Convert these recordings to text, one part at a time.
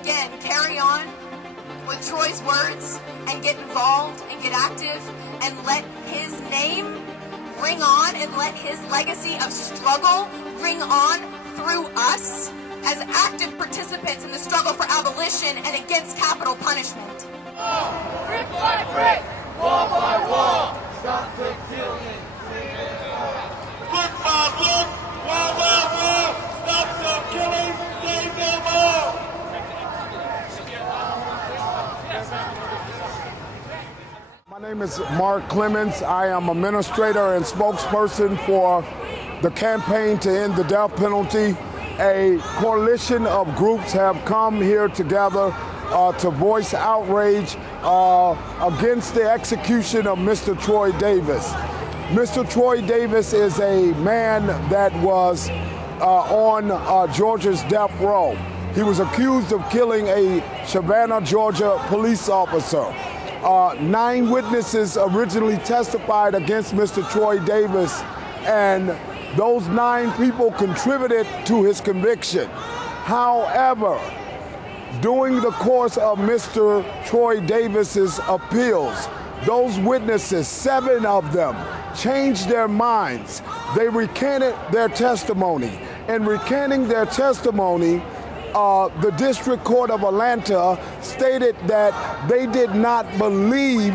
again carry on with Troy's words and get involved and get active and let his name ring on and let his legacy of struggle ring on through us as active participants in the struggle for abolition and against capital punishment. Brick by brick, wall by wall, stop the killing. Brick by brick, wall by wall, stop the killing, save them all. My name is Mark Clements. I am administrator and spokesperson for the campaign to end the death penalty. A coalition of groups have come here together to voice outrage against the execution of Mr. Troy Davis. Mr. Troy Davis is a man that was on Georgia's death row. He was accused of killing a Savannah, Georgia police officer. 9 witnesses originally testified against Mr. Troy Davis, and those 9 people contributed to his conviction. However, during the course of Mr. Troy Davis's appeals, those witnesses, 7 of them, changed their minds. They recanted their testimony. In recanting their testimony, the District Court of Atlanta stated that they did not believe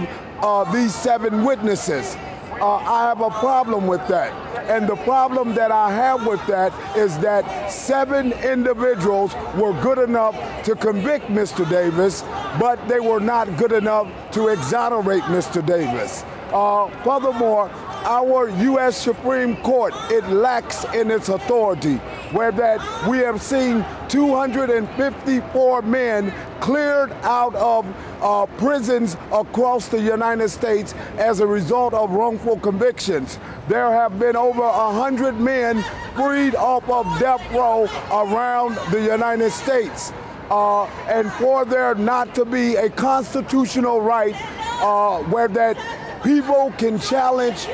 these 7 witnesses. I have a problem with that. And the problem that I have with that is that 7 individuals were good enough to convict Mr. Davis, but they were not good enough to exonerate Mr. Davis. Furthermore, our U.S. Supreme Court, it lacks in its authority, where that we have seen 254 men cleared out of prisons across the United States as a result of wrongful convictions. There have been over 100 men freed off of death row around the United States. And for there not to be a constitutional right where that people can challenge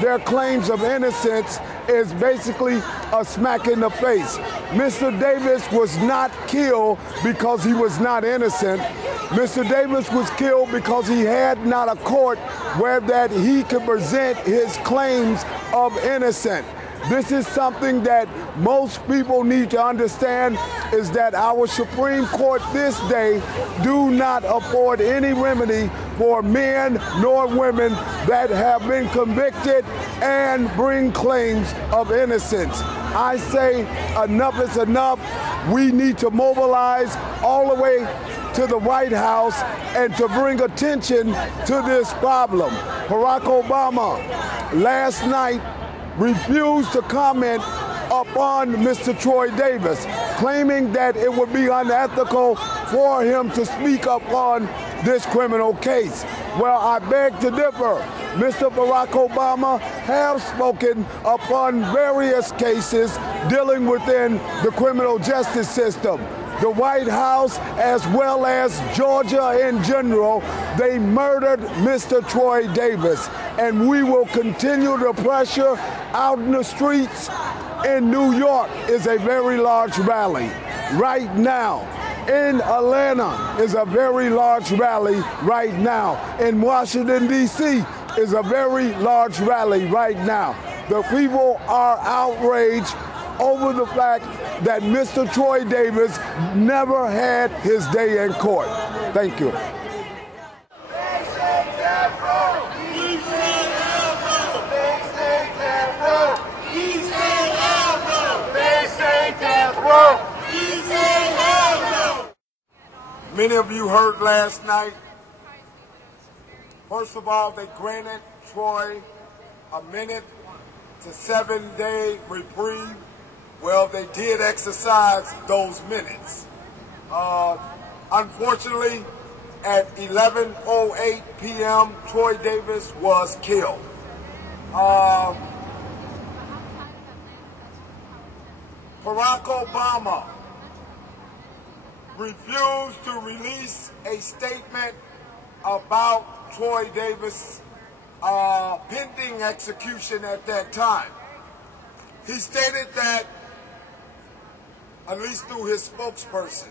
their claims of innocence is basically a smack in the face. Mr. Davis was not killed because he was not innocent. Mr. Davis was killed because he had not a court where that he could present his claims of innocence. This is something that most people need to understand, is that our Supreme Court this day do not afford any remedy for men nor women that have been convicted and bring claims of innocence. I say enough is enough. We need to mobilize all the way to the White House and to bring attention to this problem. Barack Obama last night refused to comment upon Mr. Troy Davis, claiming that it would be unethical for him to speak upon this criminal case. Well, I beg to differ. Mr. Barack Obama has spoken upon various cases dealing within the criminal justice system. The White House, as well as Georgia in general, they murdered Mr. Troy Davis. And we will continue the pressure out in the streets. In New York is a very large rally right now. In Atlanta is a very large rally right now. In Washington, D.C. is a very large rally right now. The people are outraged over the fact that Mr. Troy Davis never had his day in court. Thank you. Many of you heard last night, first of all, they granted Troy a minute to 7-day reprieve. Well, they did exercise those minutes. Unfortunately, at 11:08 p.m., Troy Davis was killed. Barack Obama refused to release a statement about Troy Davis' pending execution at that time. He stated that, at least through his spokesperson,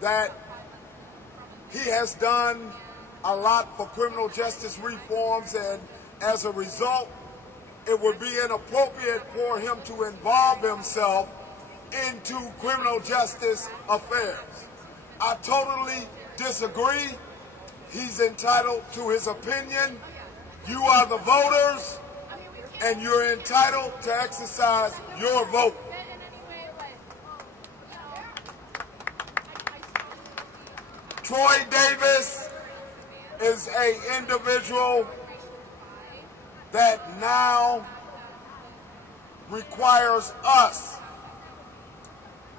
that he has done a lot for criminal justice reforms, and as a result, it would be inappropriate for him to involve himself into criminal justice affairs. I totally disagree. He's entitled to his opinion. You are the voters, and you're entitled to exercise your vote. Troy Davis is an individual that now requires us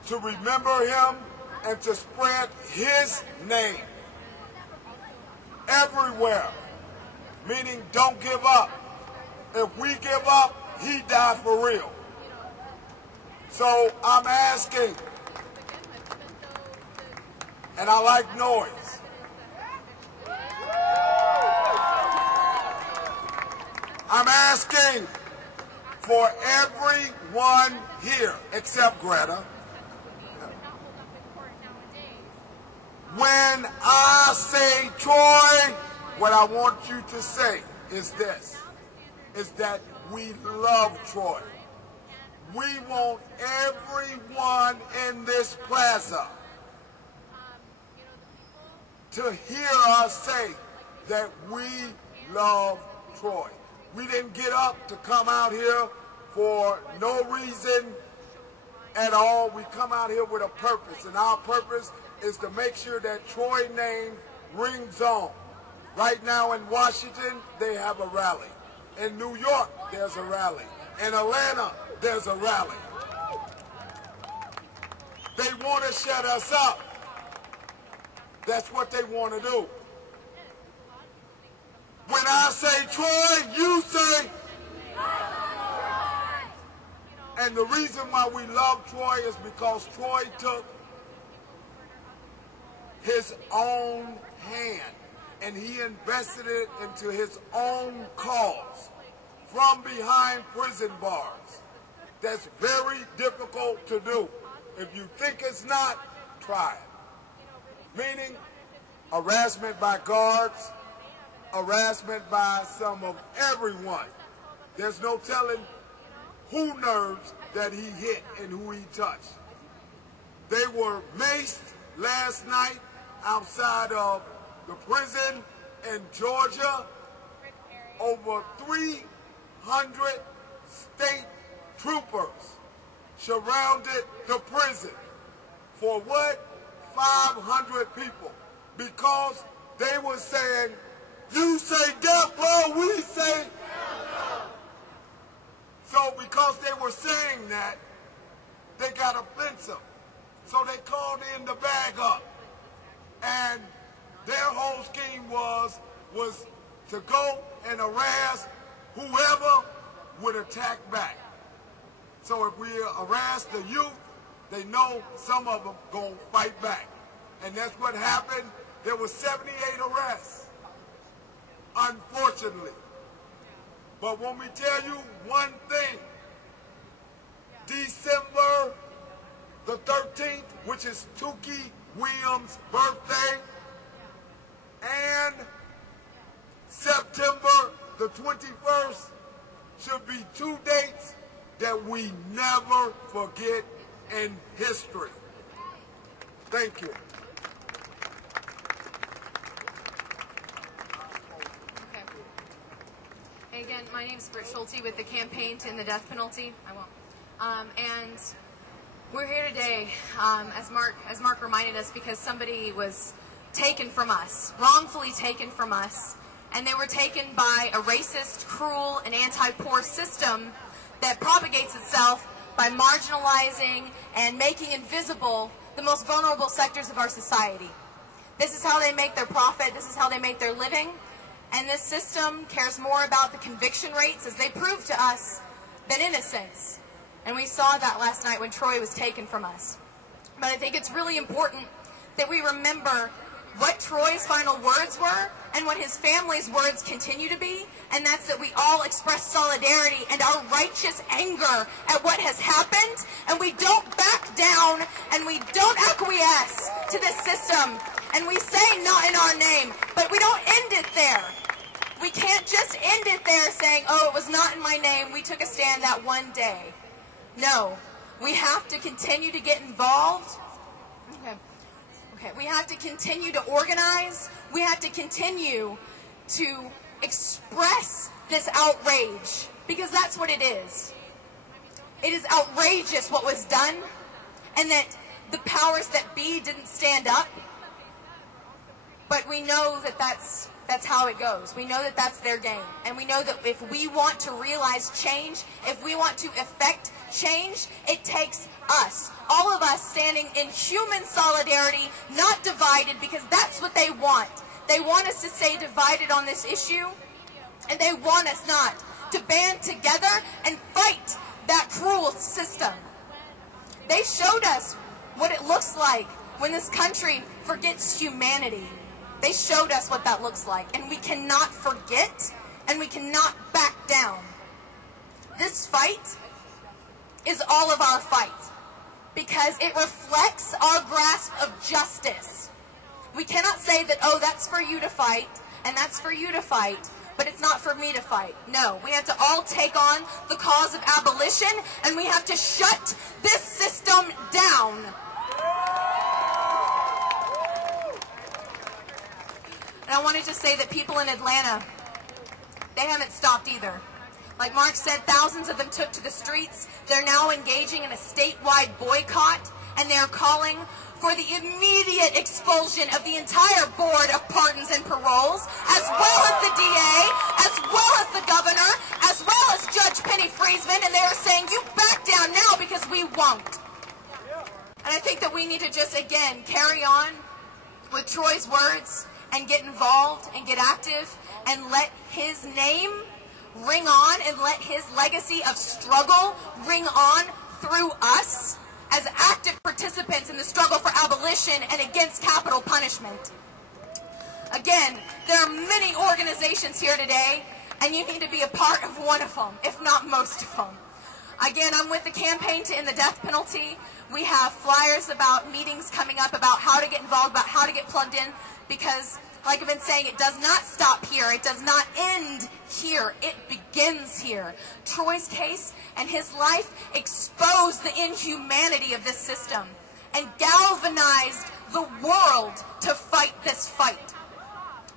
to remember him and to spread his name everywhere, meaning don't give up. If we give up, he died for real. So I'm asking, and I like noise, I'm asking for everyone here, except Greta, when I say Troy, what I want you to say is this, is that we love Troy. We want everyone in this plaza to hear us say that we love Troy. We didn't get up to come out here for no reason at all. We come out here with a purpose, and our purpose is to make sure that Troy's name rings on. Right now in Washington, they have a rally. In New York, there's a rally. In Atlanta, there's a rally. They want to shut us up. That's what they want to do. When I say Troy, you say. And the reason why we love Troy is because Troy took his own hand and he invested it into his own cause from behind prison bars. That's very difficult to do. If you think it's not, try it. Meaning harassment by guards, harassment by some of everyone. There's no telling who nerves that he hit and who he touched. They were maced last night outside of the prison in Georgia. Over 300 state troopers surrounded the prison. For what? 500 people. Because they were saying, you say death row, we say death row. So because they were saying that, they got offensive. So they called in the bag up. And their whole scheme was to go and harass whoever would attack back. So if we harass the youth, they know some of them gonna fight back. And that's what happened. There were 78 arrests, unfortunately. But when we tell you one thing, December the 13th, which is Tukey Williams' birthday, and September the 21st should be two dates that we never forget in history. Thank you. Okay. Again, my name's Britt Schulte with the Campaign to End the Death Penalty. I won't. And we're here today, as Mark reminded us, because somebody was taken from us, wrongfully taken from us, and they were taken by a racist, cruel, and anti-poor system that propagates itself by marginalizing and making invisible the most vulnerable sectors of our society. This is how they make their profit, this is how they make their living, and this system cares more about the conviction rates, as they prove to us, than innocence. And we saw that last night when Troy was taken from us. But I think it's really important that we remember what Troy's final words were and what his family's words continue to be, and that's that we all express solidarity and our righteous anger at what has happened, and we don't back down and we don't acquiesce to this system and we say not in our name, but we don't end it there. We can't just end it there saying, oh, it was not in my name, we took a stand that one day. No, we have to continue to get involved. Okay, we have to continue to organize. We have to continue to express this outrage, because that's what it is. It is outrageous what was done, and that the powers that be didn't stand up. But we know that that's how it goes. We know that that's their game. And we know that if we want to realize change, if we want to effect change, it takes us. All of us standing in human solidarity, not divided, because that's what they want. They want us to stay divided on this issue, and they want us not to band together and fight that cruel system. They showed us what it looks like when this country forgets humanity. They showed us what that looks like, and we cannot forget, and we cannot back down. This fight is all of our fight, because it reflects our grasp of justice. We cannot say that, oh, that's for you to fight, and that's for you to fight, but it's not for me to fight. No, we have to all take on the cause of abolition, and we have to shut this system down. And I wanted to say that people in Atlanta, they haven't stopped either. Like Mark said, thousands of them took to the streets. They're now engaging in a statewide boycott, and they're calling for the immediate expulsion of the entire Board of Pardons and Paroles, as well as the DA, as well as the governor, as well as Judge Penny Friesman, and they are saying, you back down now because we won't. And I think that we need to just, again, carry on with Troy's words and get involved and get active and let his name ring on and let his legacy of struggle ring on through us as active participants in the struggle for abolition and against capital punishment. Again, there are many organizations here today, and you need to be a part of one of them, if not most of them. Again, I'm with the campaign to end the death penalty. We have flyers about meetings coming up about how to get involved, about how to get plugged in, because, like I've been saying, it does not stop here. It does not end here. It begins here. Troy's case and his life exposed the inhumanity of this system and galvanized the world to fight this fight.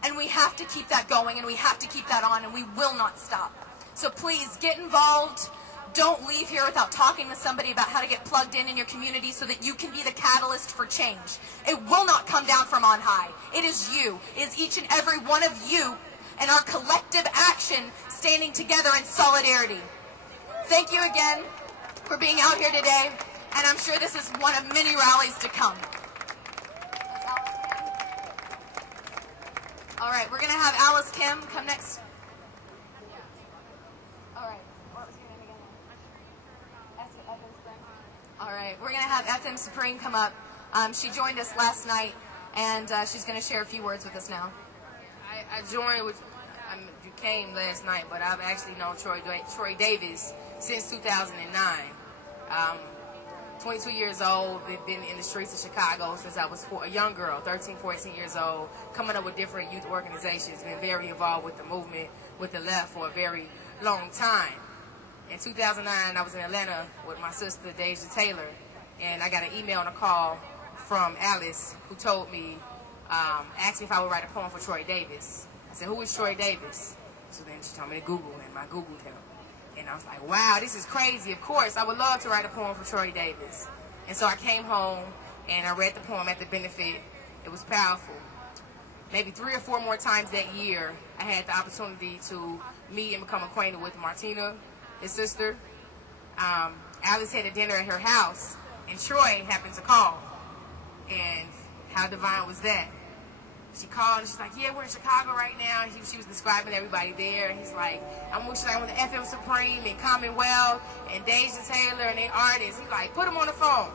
And we have to keep that going, and we have to keep that on, and we will not stop. So please get involved. Don't leave here without talking to somebody about how to get plugged in your community so that you can be the catalyst for change. It will not come down from on high. It is you. It is each and every one of you and our collective action standing together in solidarity. Thank you again for being out here today, and I'm sure this is one of many rallies to come. All right, we're going to have Alice Kim come next. All right, we're going to have FM Supreme come up. She joined us last night, and she's going to share a few words with us now. I joined with, you came last night, but I've actually known Troy Davis since 2009. 22 years old, been in the streets of Chicago since I was a young girl, 13, 14 years old, coming up with different youth organizations, been very involved with the movement, with the left for a very long time. In 2009, I was in Atlanta with my sister, Deja Taylor, and I got an email and a call from Alice, who told me, asked me if I would write a poem for Troy Davis. I said, who is Troy Davis? So then she told me to Google him. I Googled him. And I was like, wow, this is crazy. Of course, I would love to write a poem for Troy Davis. And so I came home, and I read the poem at the benefit. It was powerful. Maybe 3 or 4 more times that year, I had the opportunity to meet and become acquainted with Martina, his sister. Alice had a dinner at her house, and Troy happened to call. And how divine was that? She called, and she's like, yeah, we're in Chicago right now. And she was describing everybody there. And he's like, I'm with FM Supreme and Commonwealth and Deja Taylor and they artists. He's like, put him on the phone.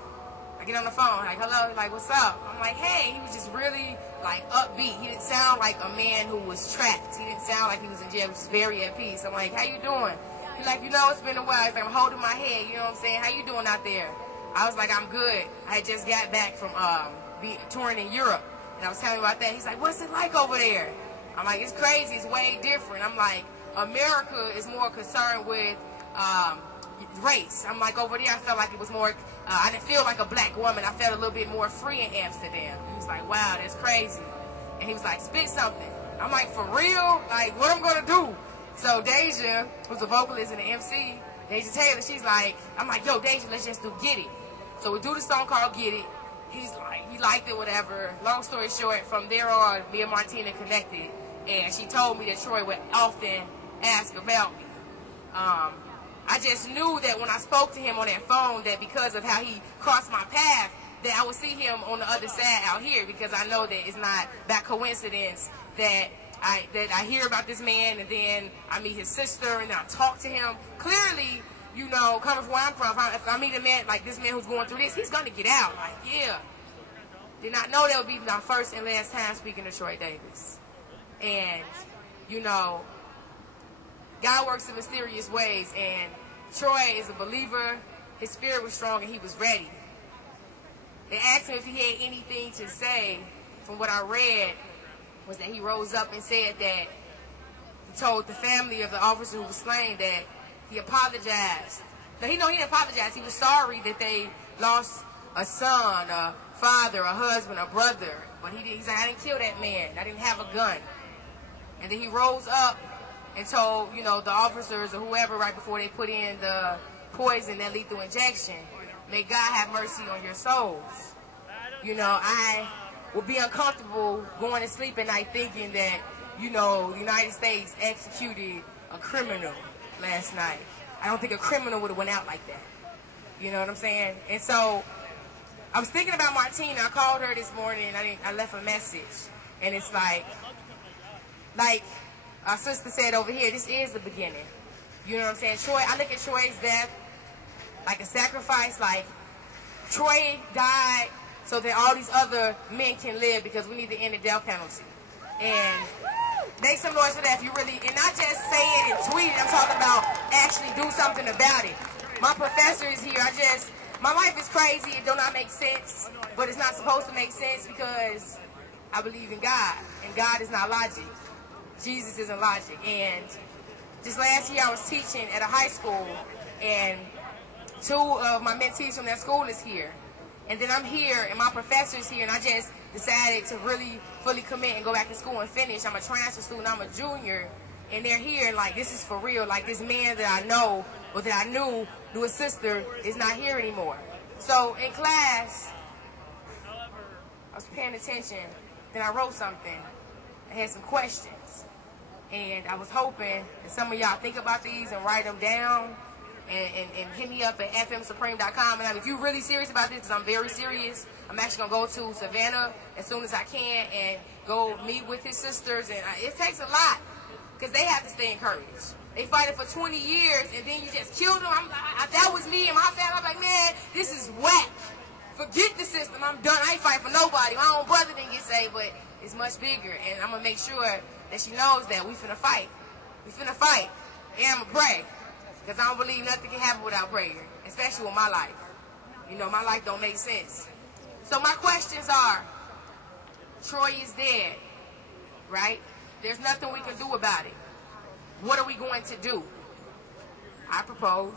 I get on the phone, like, hello, like, what's up? I'm like, hey. He was just really, like, upbeat. He didn't sound like a man who was trapped. He didn't sound like he was in jail. He was just very at peace. I'm like, how you doing? He's like, you know, it's been a while. He's like, I'm holding my head. You know what I'm saying? How you doing out there? I was like, I'm good. I had just got back from be touring in Europe. And I was telling him about that. He's like, what's it like over there? I'm like, it's crazy. It's way different. I'm like, America is more concerned with race. I'm like, over there, I felt like it was more, I didn't feel like a black woman. I felt a little bit more free in Amsterdam. He was like, wow, that's crazy. And he was like, spit something. I'm like, for real? Like, what I'm going to do? So Deja, who's a vocalist and an MC, Deja Taylor, she's like, I'm like, yo, Deja, let's just do Get It. So we do the song called Get It. He's like, he liked it, whatever. Long story short, from there on, me and Martina connected. And she told me that Troy would often ask about me. I just knew that when I spoke to him on that phone, that because of how he crossed my path, that I would see him on the other side out here, because I know that it's not by coincidence that I hear about this man, and then I meet his sister, and then I talk to him. Clearly, you know, coming from where I'm from, if I meet a man like this man who's going through this, he's going to get out. Like, yeah. Did not know that would be my first and last time speaking to Troy Davis. And, you know, God works in mysterious ways, and Troy is a believer. His spirit was strong, and he was ready. They asked him if he had anything to say. From what I read, was that he rose up and said that he told the family of the officer who was slain that he apologized. No, he didn't apologize. He was sorry that they lost a son, a father, a husband, a brother. But he's like, I didn't kill that man. I didn't have a gun. And then he rose up and told, you know, the officers or whoever right before they put in the poison, that lethal injection, may God have mercy on your souls. You know, I would be uncomfortable going to sleep at night thinking that, you know, the United States executed a criminal last night. I don't think a criminal would have went out like that. You know what I'm saying? And so I was thinking about Martina. I called her this morning. I left a message. And it's like our sister said over here, this is the beginning. You know what I'm saying? Troy, I look at Troy's death like a sacrifice. Like, Troy died so that all these other men can live, because we need to end the death penalty. And make some noise for that if you really, and not just say it and tweet it, I'm talking about actually do something about it. My professor is here. My life is crazy. It do not make sense, but it's not supposed to make sense because I believe in God, and God is not logic. Jesus isn't logic. And just last year I was teaching at a high school, and two of my mentees from that school is here. And then I'm here, and my professor's here, and I just decided to really fully commit and go back to school and finish. I'm a transfer student. I'm a junior, and they're here, and like, this is for real. Like, this man that I know, or that I knew through his sister, is not here anymore. So in class, I was paying attention, then I wrote something. I had some questions, and I was hoping that some of y'all think about these and write them down, and hit me up at fmsupreme.com. And if you're really serious about this, because I'm very serious, I'm actually going to go to Savannah as soon as I can and go meet with his sisters. And it takes a lot, because they have to stay encouraged. They fight it for 20 years, and then you just killed them. That was me and my family. I'm like, man, this is whack. Forget the system. I'm done. I ain't fighting for nobody. My own brother didn't get saved, but it's much bigger. And I'm going to make sure that she knows that we finna fight. We finna fight. And I'm going to pray. Because I don't believe nothing can happen without prayer, especially with my life. You know, my life don't make sense. So my questions are, Troy is dead, right? There's nothing we can do about it. What are we going to do? I propose,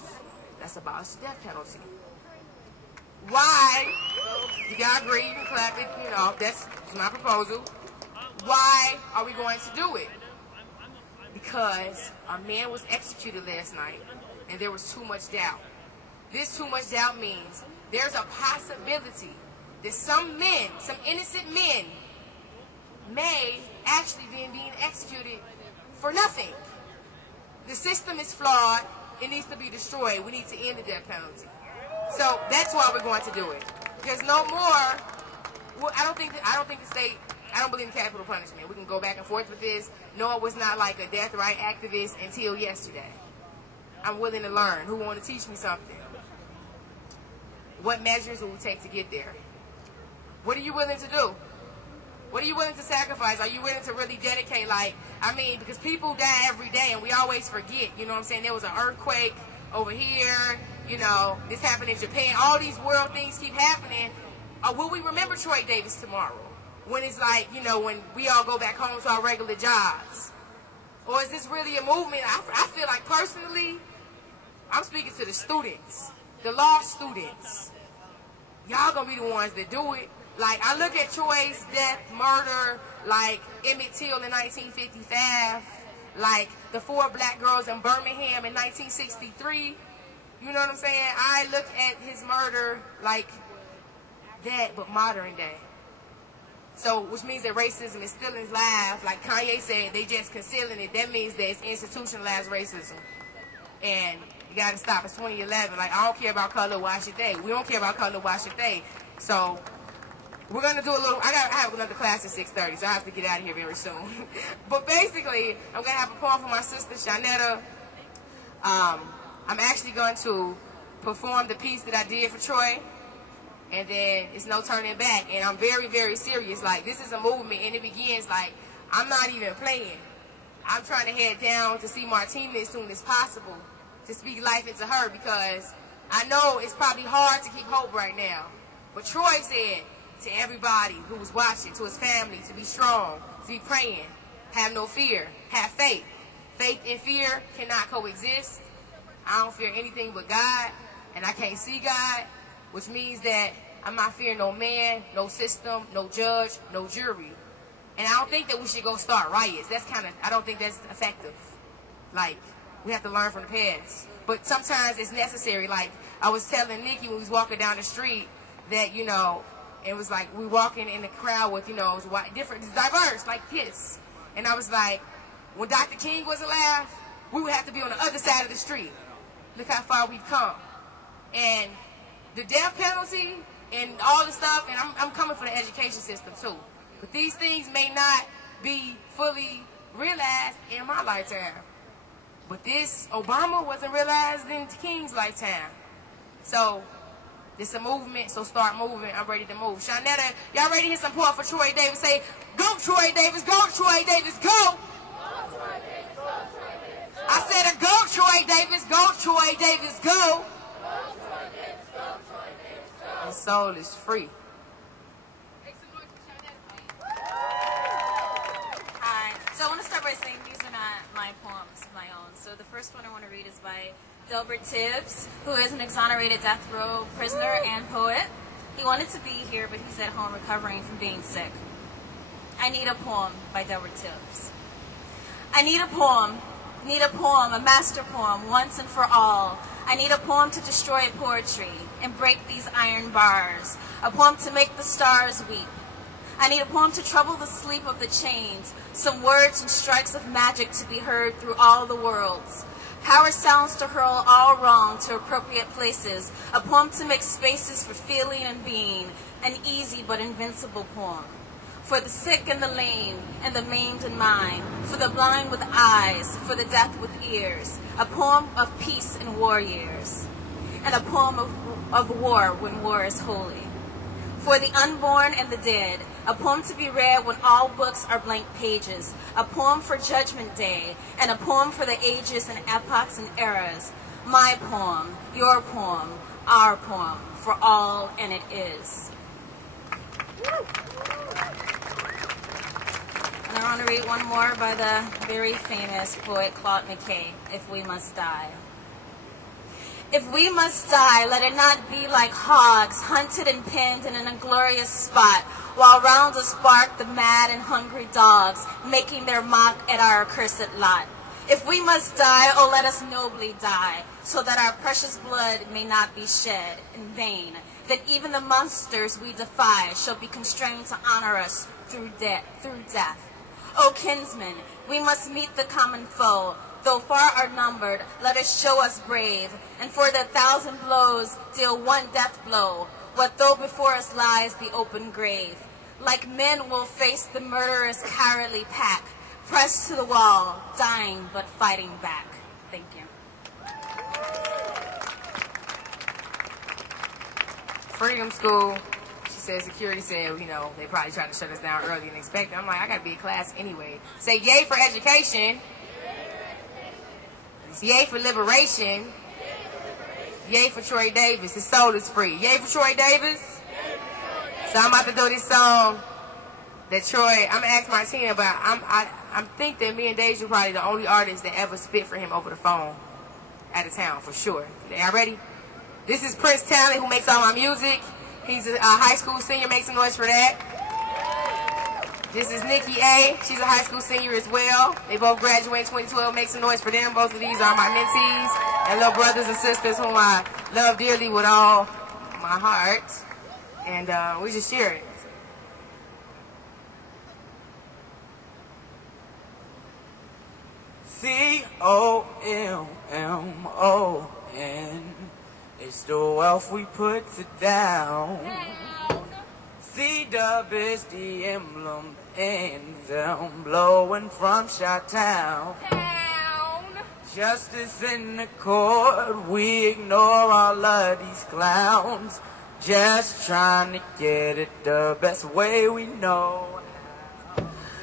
let's abolish the death penalty. Why? You gotta agree, you can clap it, you know, that's my proposal. Why are we going to do it? Because a man was executed last night, and there was too much doubt. This too much doubt means there's a possibility that some men, some innocent men, may actually be being executed for nothing. The system is flawed. It needs to be destroyed. We need to end the death penalty. So that's why we're going to do it. There's no more. Well, I don't believe in capital punishment. We can go back and forth with this. No, I was not like a death right activist until yesterday. I'm willing to learn. Who want to teach me something? What measures will we take to get there? What are you willing to do? What are you willing to sacrifice? Are you willing to really dedicate? Because people die every day, and we always forget. You know what I'm saying? There was an earthquake over here. You know, this happened in Japan. All these world things keep happening. Or will we remember Troy Davis tomorrow? When it's like, you know, when we all go back home to our regular jobs? Or is this really a movement? I feel like personally, I'm speaking to the students, the law students. Y'all gonna be the ones that do it. Like, I look at Troy's death, murder, like Emmett Till in 1955, like the 4 black girls in Birmingham in 1963. You know what I'm saying? I look at his murder like that, but modern day. So, which means that racism is still alive. Like Kanye said, they just concealing it. That means that it's institutionalized racism. And you gotta stop. It's 2011. Like, I don't care about color, why should they? We don't care about color, why should they? So, we're gonna do a little, I have another class at 6:30, so I have to get out of here very soon. But basically, I'm gonna have a poem for my sister, Shanetta. I'm actually going to perform the piece that I did for Troy. And then it's no turning back. And I'm very, very serious. Like, this is a movement, and it begins like, I'm not even playing. I'm trying to head down to see Martina as soon as possible to speak life into her, because I know it's probably hard to keep hope right now. But Troy said to everybody who was watching, to his family, to be strong, to be praying, have no fear, have faith. Faith and fear cannot coexist. I don't fear anything but God, and I can't see God. Which means that I'm not fearing no man, no system, no judge, no jury. And I don't think that we should go start riots. That's kind of, I don't think that's effective. Like, we have to learn from the past. But sometimes it's necessary. Like, I was telling Nikki when we was walking down the street that, you know, it was like we walking in the crowd with, you know, it was white, different, it's diverse, like kids. And I was like, when Dr. King was alive, we would have to be on the other side of the street. Look how far we've come. And the death penalty and all the stuff, and I'm coming for the education system too. But these things may not be fully realized in my lifetime. But this, Obama wasn't realized in King's lifetime. So, it's a movement, so start moving. I'm ready to move. Shanetta, y'all ready to hear some poem for Troy Davis? Say, go Troy Davis, go Troy Davis, go! I said, go Troy Davis, go Troy Davis, go! The soul is free. Hi. So I want to start by saying these are not my poems of my own. So the first one I want to read is by Delbert Tibbs, who is an exonerated death row prisoner and poet. He wanted to be here, but he's at home recovering from being sick. I Need a Poem by Delbert Tibbs. I need a poem, a master poem, once and for all. I need a poem to destroy poetry and break these iron bars, a poem to make the stars weep. I need a poem to trouble the sleep of the chains, some words and strikes of magic to be heard through all the worlds. Power sounds to hurl all wrong to appropriate places, a poem to make spaces for feeling and being, an easy but invincible poem. For the sick and the lame, and the maimed and mind, for the blind with eyes, for the deaf with ears, a poem of peace in war years, and a poem of war when war is holy. For the unborn and the dead, a poem to be read when all books are blank pages, a poem for Judgment Day, and a poem for the ages and epochs and eras. My poem, your poem, our poem, for all and it is. And I want to read one more by the very famous poet Claude McKay, If We Must Die. If we must die, let it not be like hogs, hunted and pinned in an inglorious spot, while round us bark the mad and hungry dogs, making their mock at our accursed lot. If we must die, oh let us nobly die, so that our precious blood may not be shed in vain, that even the monsters we defy shall be constrained to honor us through death. O kinsmen, we must meet the common foe. Though far outnumbered, let us show us brave, and for the 1,000 blows deal one death blow, what though before us lies the open grave. Like men we'll face the murderous cowardly pack, pressed to the wall, dying but fighting back. Thank you. Freedom School. She said security said, you know, they probably trying to shut us down earlier than expected. I'm like, I got to be in class anyway. Say yay for education. Yay for liberation. Yay for Troy Davis. His soul is free. Yay for Troy Davis. So I'm about to do this song that Troy, I'm going to ask Martina about. I think that me and Deja probably the only artists that ever spit for him over the phone out of town, for sure. Y'all ready? This is Prince Talent, who makes all my music. He's a high school senior. Make some noise for that. This is Nikki A. She's a high school senior as well. They both graduated in 2012. Make some noise for them. Both of these are my mentees and little brothers and sisters whom I love dearly with all my heart. And we just share it. C-O-M-M-O-N. It's the wealth we put down. C-Dub is the emblem, anthem blowing from Chi-Town. Justice in the court, we ignore all of these clowns. Just trying to get it the best way we know.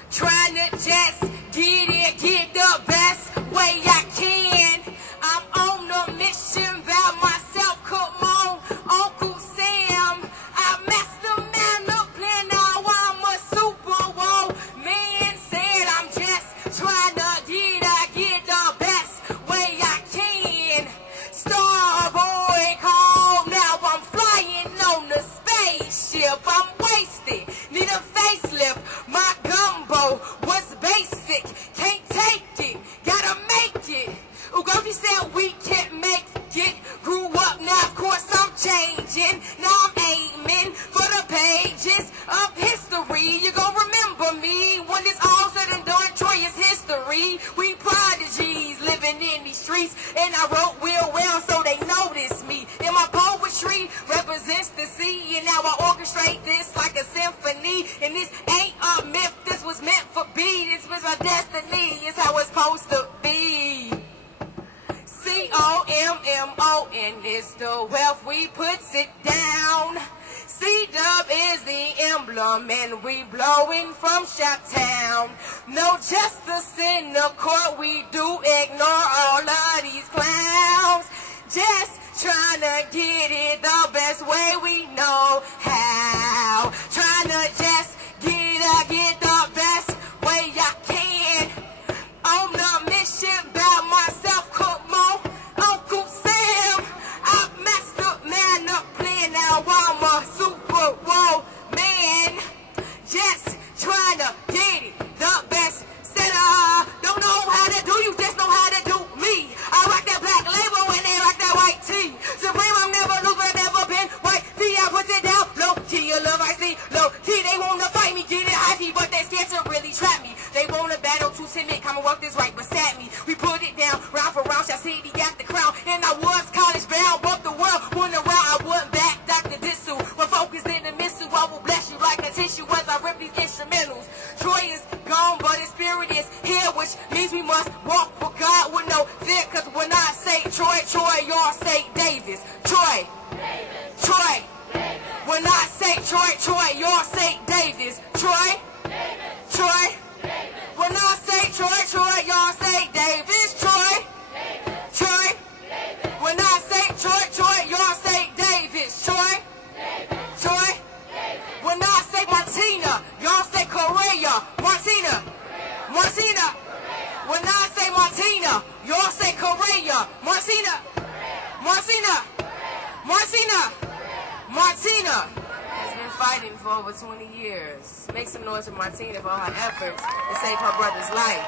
Trying to just get the best way I can. I'm on a mission about myself, come on, Uncle Sam. I master man up plan, now I'm a Super Bowl man. Said I'm just trying to get the best way I can. Starboy call, now I'm flying on the spaceship. I'm wasted, need a facelift. My gumbo was basic, can't take it, gotta make it. Ugogi said we can't make it. Grew up now, of course I'm changing. Now I'm aiming for the pages of history. You gon' remember me when it's all said and done. Troy is history. We prodigies living in these streets, and I wrote real well so they notice me. And my poetry represents the sea, and now I orchestrate this like a symphony. And this ain't a myth, this was meant for be. This was my destiny, it's how it's supposed to be. C-O-M-M-O-N is the wealth, we puts it down. C-Dub is the emblem, and we blowing from Chi-Town. No justice in the court, we do ignore all of these clowns. Just trying to get it the best way we know how. Trying to just get the best way I can. On the mission about myself, come on, Uncle Sam. I messed up, man, up plan, now I'm a Super Bowl man. Just trying to get it the best. Said I don't know how to do, you just know how to do me. I rock that black label and they rock that white tee. Supreme, I'm never losing, never been white tee. I put it down, low key, you love I see, low key. They wanna fight me, get it high key, but they scared to really trap me. They wanna battle too timid, Commonwealth is right beside me. We put it down, round for round, Shall City got the crown. And I was college bound, but the world went around. I went back, Dr. Dissou. When focus in the missile, I will bless you like a tissue as I rip these instrumentals. Troy is gone, but his spirit is here, which means we must walk for God with no fear. Cause when I say Troy, y'all say Davis. Troy, Davis. Troy, Davis. When I say Troy, y'all say Davis. Troy, Davis. Troy, Davis. When I say Troy, y'all say Davis. Troy, Davis. Troy, Davis. When I say Troy, y'all say Davis. Troy, Davis. Troy, Davis. When I say Martina, y'all say Correa. Martina, Martina. When I say Martina, y'all say Correa. Martina, Martina, Martina, Martina. Has been fighting for over 20 years. Make some noise for Martina for her efforts to save her brother's life.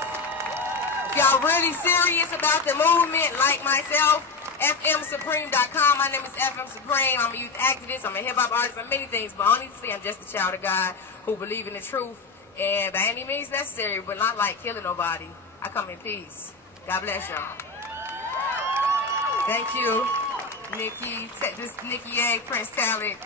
If y'all really serious about the movement, like myself, FMSupreme.com. My name is FM Supreme. I'm a youth activist. I'm a hip-hop artist. I'm many things, but honestly, I'm just a child of God who believe in the truth. And by any means necessary, but not like killing nobody. I come in peace. God bless y'all. Thank you, Nikki. This is Nikki A, Prince Talent.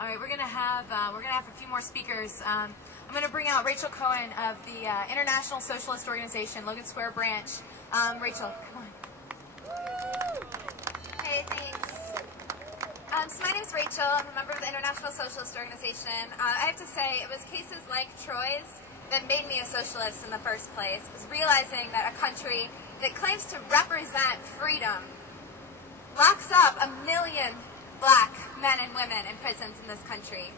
All right, we're gonna have a few more speakers. I'm gonna bring out Rachel Cohen of the International Socialist Organization, Logan Square branch. Rachel, come on. Hey, thanks. So my name is Rachel. I'm a member of the International Socialist Organization. I have to say, it was cases like Troy's that made me a socialist in the first place. It was realizing that a country that claims to represent freedom locks up 1 million black men and women in prisons in this country.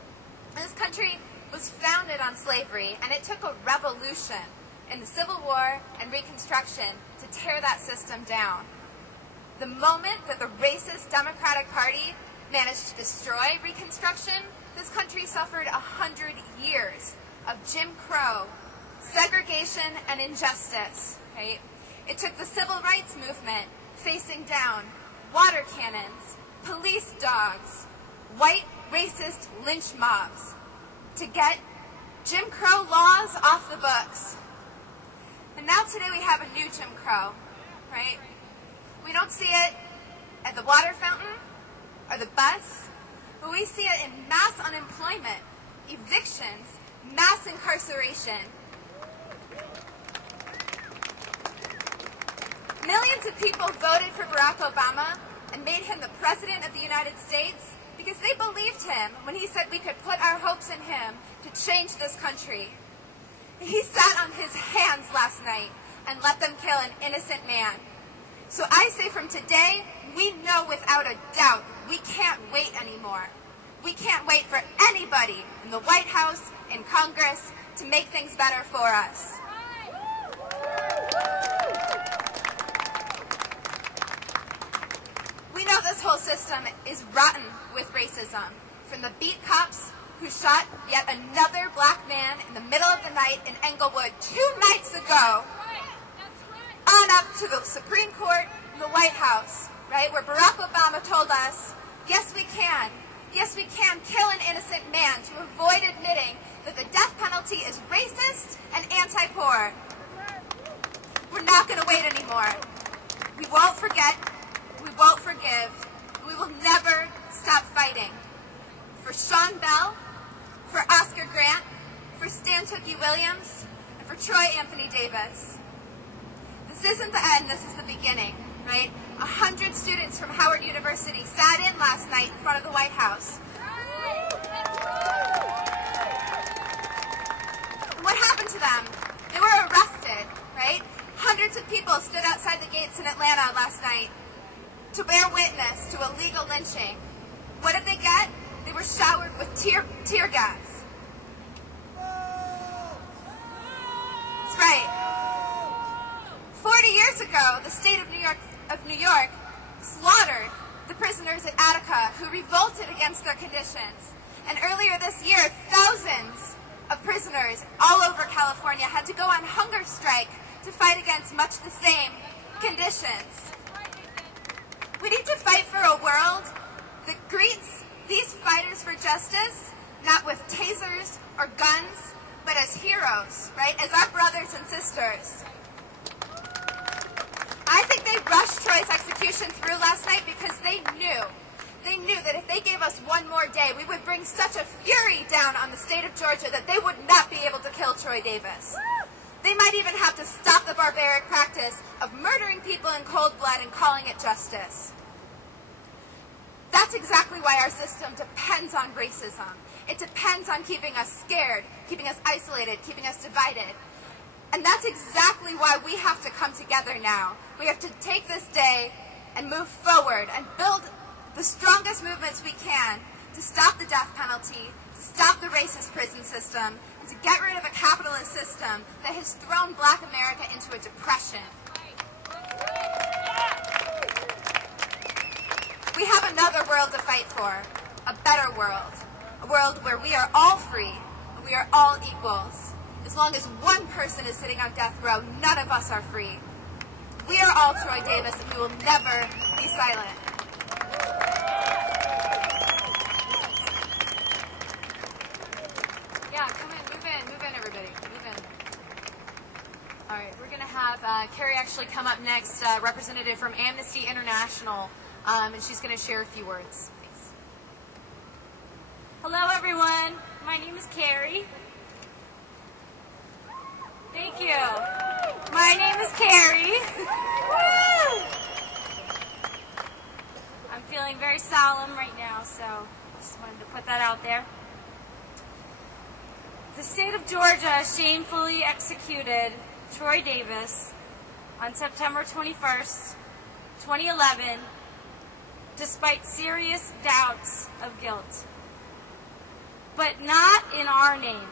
And this country was founded on slavery, and it took a revolution in the Civil War and Reconstruction to tear that system down. The moment that the racist Democratic Party managed to destroy Reconstruction, this country suffered 100 years of Jim Crow, segregation, and injustice. Right? It took the civil rights movement facing down water cannons, police dogs, white racist lynch mobs to get Jim Crow laws off the books. And now today we have a new Jim Crow, right? We don't see it at the water fountain or the bus, but we see it in mass unemployment, evictions, mass incarceration. Millions of people voted for Barack Obama and made him the President of the United States because they believed him when he said we could put our hopes in him to change this country. He sat on his hands last night and let them kill an innocent man. So I say from today, we know without a doubt we can't wait anymore. We can't wait for anybody in the White House, in Congress, to make things better for us. We know this whole system is rotten with racism. From the beat cops who shot yet another black man in the middle of the night in Englewood 2 nights ago, on up to the Supreme Court and the White House, right, where Barack Obama told us, yes we can kill an innocent man to avoid admitting that the death penalty is racist and anti-poor. We're not going to wait anymore. We won't forget, we won't forgive, we will never stop fighting. For Sean Bell, for Oscar Grant, for Stan Tookie Williams, and for Troy Anthony Davis. This isn't the end, this is the beginning, right? 100 students from Howard University sat in last night in front of the White House. What happened to them? They were arrested, right? Hundreds of people stood outside the gates in Atlanta last night to bear witness to illegal lynching. What did they get? They were showered with tear gas. That's right. 40 years ago, the state of New York slaughtered the prisoners at Attica who revolted against their conditions. And earlier this year, thousands of prisoners all over California had to go on hunger strike to fight against much the same conditions. We need to fight for a world that greets these fighters for justice not with tasers or guns, but as heroes, right? As our brothers and sisters. I think they rushed Troy's execution through last night because they knew that if they gave us one more day, we would bring such a fury down on the state of Georgia that they would not be able to kill Troy Davis. They might even have to stop the barbaric practice of murdering people in cold blood and calling it justice. That's exactly why our system depends on racism. It depends on keeping us scared, keeping us isolated, keeping us divided. And that's exactly why we have to come together now. We have to take this day and move forward and build the strongest movements we can to stop the death penalty, to stop the racist prison system, and to get rid of a capitalist system that has thrown Black America into a depression. We have another world to fight for, a better world, a world where we are all free and we are all equals. As long as one person is sitting on death row, none of us are free. We are all Troy Davis, and we will never be silent. Yeah, come in, move in, everybody, move in. All right, we're going to have Carrie actually come up next, representative from Amnesty International, and she's going to share a few words. Thanks. Hello, everyone. My name is Carrie. Thank you. My name is Carrie. I'm feeling very solemn right now, so just wanted to put that out there. The state of Georgia shamefully executed Troy Davis on September 21st, 2011, despite serious doubts of guilt. But not in our name.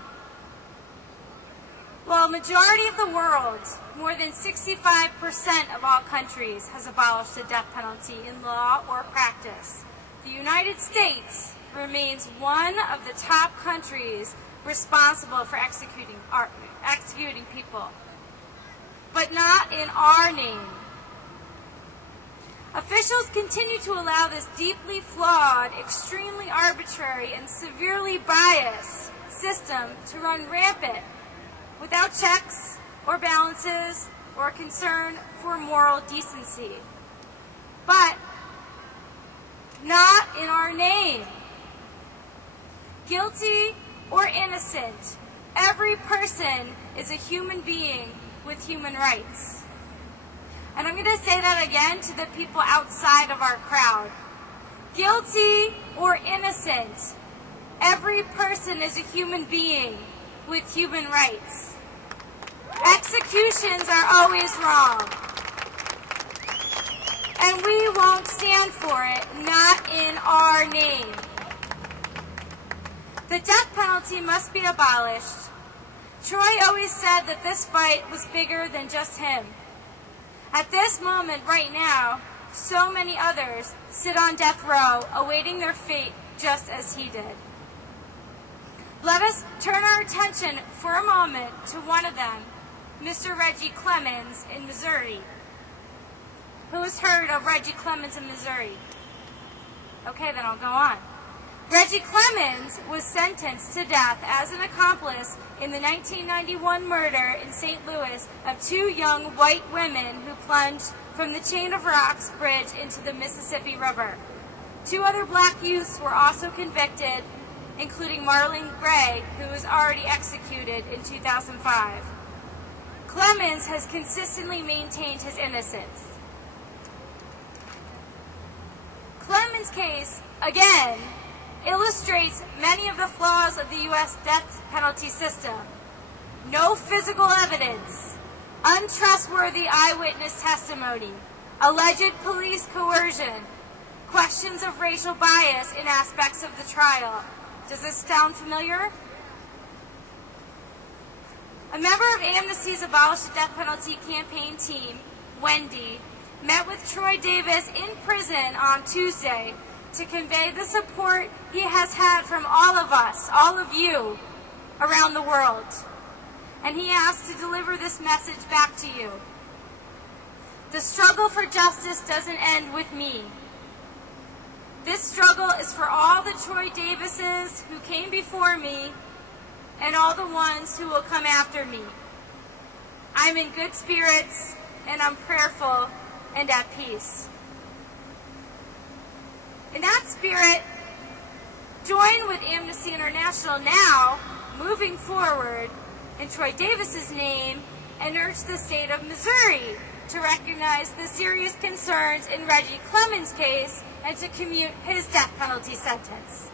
While a majority of the world, more than 65% of all countries, has abolished the death penalty in law or practice, the United States remains one of the top countries responsible for executing people. But not in our name. Officials continue to allow this deeply flawed, extremely arbitrary, and severely biased system to run rampant without checks or balances or concern for moral decency. But not in our name. Guilty or innocent, every person is a human being with human rights. And I'm going to say that again to the people outside of our crowd. Guilty or innocent, every person is a human being with human rights. Executions are always wrong. And we won't stand for it, not in our name. The death penalty must be abolished. Troy always said that this fight was bigger than just him. At this moment, right now, so many others sit on death row, awaiting their fate just as he did. Let us turn our attention for a moment to one of them, Mr. Reggie Clements in Missouri. Who has heard of Reggie Clements in Missouri? Okay, then I'll go on. Reggie Clements was sentenced to death as an accomplice in the 1991 murder in St. Louis of two young white women who plunged from the Chain of Rocks Bridge into the Mississippi River. Two other black youths were also convicted, including Marlene Gray, who was already executed in 2005. Clements has consistently maintained his innocence. Clements' case, again, illustrates many of the flaws of the U.S. death penalty system. No physical evidence, untrustworthy eyewitness testimony, alleged police coercion, questions of racial bias in aspects of the trial. Does this sound familiar? A member of Amnesty's Abolish the Death Penalty campaign team, Wendy, met with Troy Davis in prison on Tuesday to convey the support he has had from all of us, all of you, around the world. And he asked to deliver this message back to you. The struggle for justice doesn't end with me. This struggle is for all the Troy Davises who came before me and all the ones who will come after me. I'm in good spirits and I'm prayerful and at peace. In that spirit, join with Amnesty International now, moving forward, in Troy Davis's name, and urge the state of Missouri to recognize the serious concerns in Reggie Clements' case and to commute his death penalty sentence.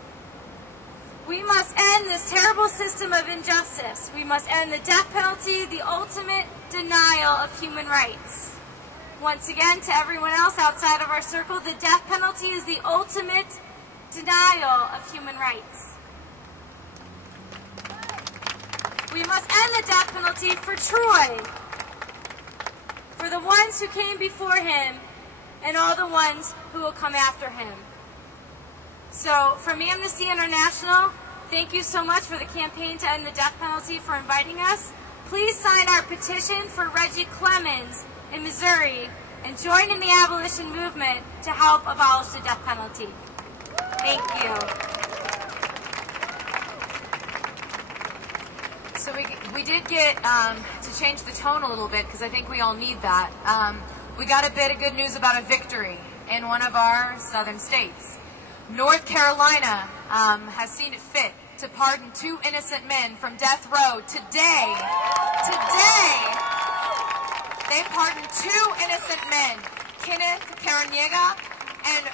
We must end this terrible system of injustice. We must end the death penalty, the ultimate denial of human rights. Once again, to everyone else outside of our circle, the death penalty is the ultimate denial of human rights. We must end the death penalty for Troy, for the ones who came before him, and all the ones who will come after him. So, from Amnesty International, thank you so much for the campaign to end the death penalty for inviting us. Please sign our petition for Reggie Clements in Missouri and join in the abolition movement to help abolish the death penalty. Thank you. So we did get to change the tone a little bit because I think we all need that. We got a bit of good news about a victory in one of our southern states. North Carolina has seen it fit to pardon two innocent men from death row today. They pardoned two innocent men. Kenneth Caraniega and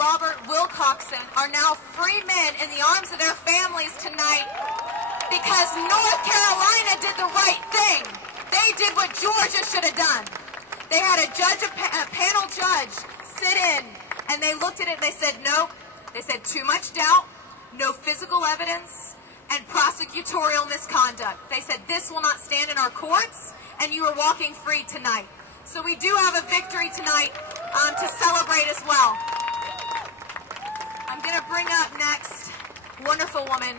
Robert Wilcoxon are now free men in the arms of their families tonight because North Carolina did the right thing. They did what Georgia should have done. They had a panel judge sit in, and they looked at it and they said, nope. They said too much doubt, no physical evidence, and prosecutorial misconduct. They said this will not stand in our courts, and you are walking free tonight. So we do have a victory tonight to celebrate as well. I'm going to bring up next wonderful woman,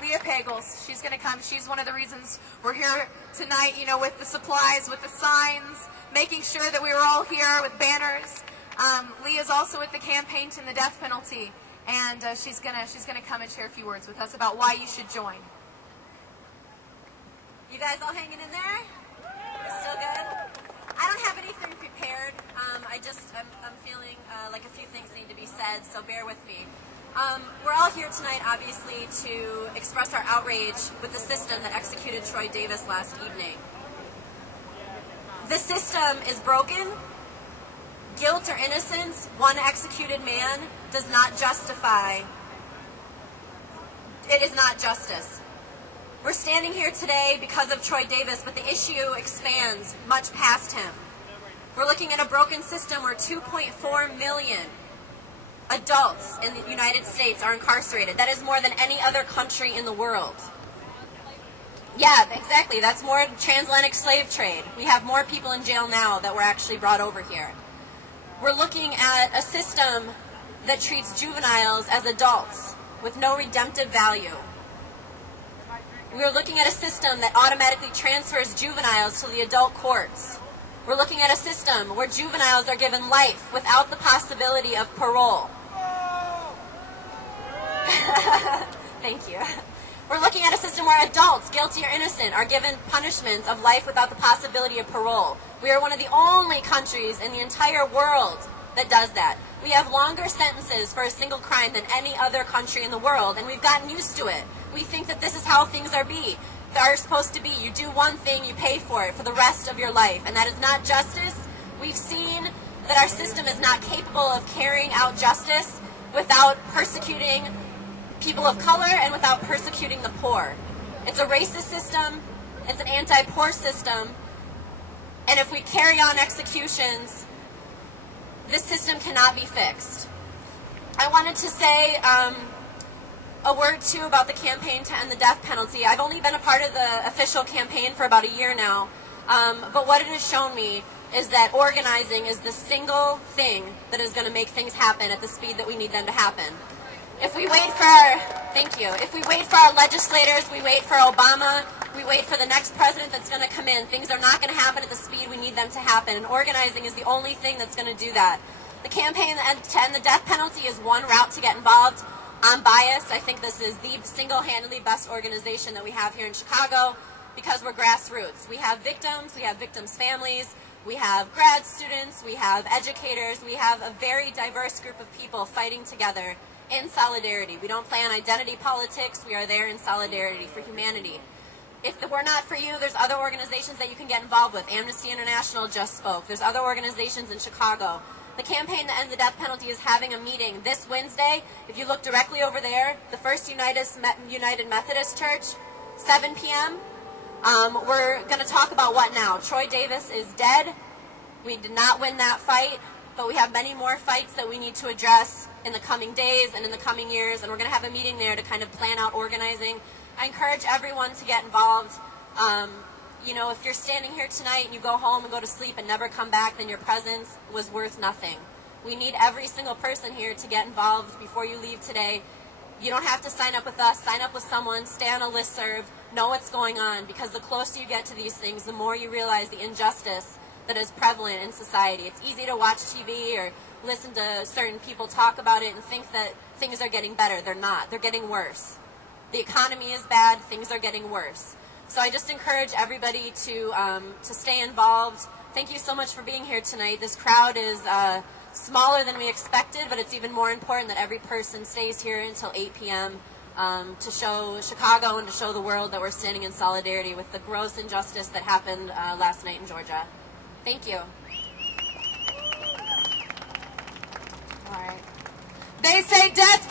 Leah Pagels. She's going to come. She's one of the reasons we're here tonight, you know, with the supplies, with the signs, making sure that we were all here with banners. Leah's also with the campaign to end the death penalty, and she's gonna come and share a few words with us about why you should join. You guys all hanging in there? Still good? I don't have anything prepared. I'm feeling like a few things need to be said, so bear with me. We're all here tonight, obviously, to express our outrage with the system that executed Troy Davis last evening. The system is broken. Guilt or innocence, one executed man, does not justify. It is not justice. We're standing here today because of Troy Davis, but the issue expands much past him. We're looking at a broken system where 2.4 million adults in the United States are incarcerated. That is more than any other country in the world. Yeah, exactly. That's more transatlantic slave trade. We have more people in jail now that were actually brought over here. We're looking at a system that treats juveniles as adults with no redemptive value. We're looking at a system that automatically transfers juveniles to the adult courts. We're looking at a system where juveniles are given life without the possibility of parole. Thank you. We're looking at a system where adults, guilty or innocent, are given punishments of life without the possibility of parole. We are one of the only countries in the entire world that does that. We have longer sentences for a single crime than any other country in the world, and we've gotten used to it. We think that this is how things are supposed to be. You do one thing, you pay for it for the rest of your life, and that is not justice. We've seen that our system is not capable of carrying out justice without persecuting people of color and without persecuting the poor. It's a racist system, it's an anti-poor system, and if we carry on executions, this system cannot be fixed. I wanted to say a word too about the campaign to end the death penalty. I've only been a part of the official campaign for about a year now, but what it has shown me is that organizing is the single thing that is going to make things happen at the speed that we need them to happen. If we wait for our legislators, we wait for Obama, we wait for the next president that's going to come in, things are not going to happen at the speed we need them to happen, and organizing is the only thing that's going to do that. The campaign to end the death penalty is one route to get involved. I'm biased. I think this is the single-handedly best organization that we have here in Chicago because we're grassroots. We have victims' families, we have grad students, we have educators, we have a very diverse group of people fighting together in solidarity. We don't play on identity politics. We are there in solidarity for humanity. If we're not for you, there's other organizations that you can get involved with. Amnesty International just spoke. There's other organizations in Chicago. The campaign to end the death penalty is having a meeting this Wednesday. If you look directly over there, the First United Methodist Church, 7 p.m. We're going to talk about what now? Troy Davis is dead. We did not win that fight, but we have many more fights that we need to address in the coming days and in the coming years, and we're going to have a meeting there to kind of plan out organizing. I encourage everyone to get involved. You know, if you're standing here tonight and you go home and go to sleep and never come back, then your presence was worth nothing. We need every single person here to get involved before you leave today. You don't have to sign up with us. Sign up with someone. Stay on a listserv. Know what's going on, because the closer you get to these things, the more you realize the injustice that is prevalent in society. It's easy to watch TV or listen to certain people talk about it and think that things are getting better. They're not. They're getting worse. The economy is bad. Things are getting worse. So I just encourage everybody to stay involved. Thank you so much for being here tonight. This crowd is smaller than we expected, but it's even more important that every person stays here until 8 p.m. To show Chicago and to show the world that we're standing in solidarity with the gross injustice that happened last night in Georgia. Thank you. All right. They say death